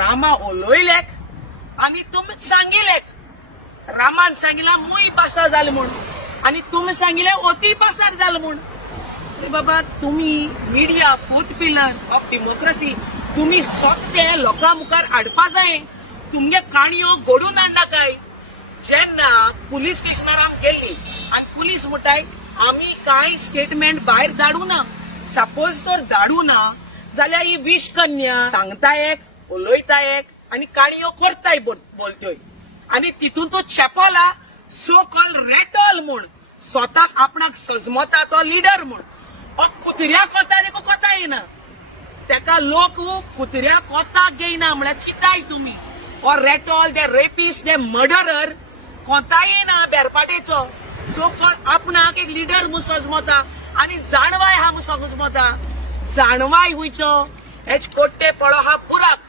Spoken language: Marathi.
रामा उलोयलेक आणि तुम्ही सांगिलेक रामान सांगिला मुई पासार जालें म्हूण आणि तुम्ही सांगिले ओती पासार जालें म्हूण बाबा तुम्ही media fourth pillar of democracy तुम्ही स्वतः लोकां मुखार हाडपा जाय तुमगे काणयो घडून हाडना काय जेन्ना पुलीस स्टेशनार आमी गेल्ली आणि पुलीस म्हणटाय आमी कांय स्टेटमेंट भायर धाडू ना सपोज तर धाडू ना जाल्यार ही विश कन्या सांगता एक उलयता एक आणि काणयो करताय बोलत्योय आणि तितून तो छेपला सो कॉल रेटॉल म्हूण स्वताक आपणाक सजमता तो लिडर म्हूण कुत्र्या कोता देखो कोता येना तेका लोक कुत्र्या कोताक घेयना म्हळ्यार चिताय तुम्ही और रेटॉल दे रेपिस्ट दे मर्डरर कोता येना बेरपाटेचो सो कॉल आपणाक एक लिडर म्हूण सजमता आणि जाणवाय हा म्हूण सजमता जाणवाय हुयचो हेच कोट्टे पळो हा पुराक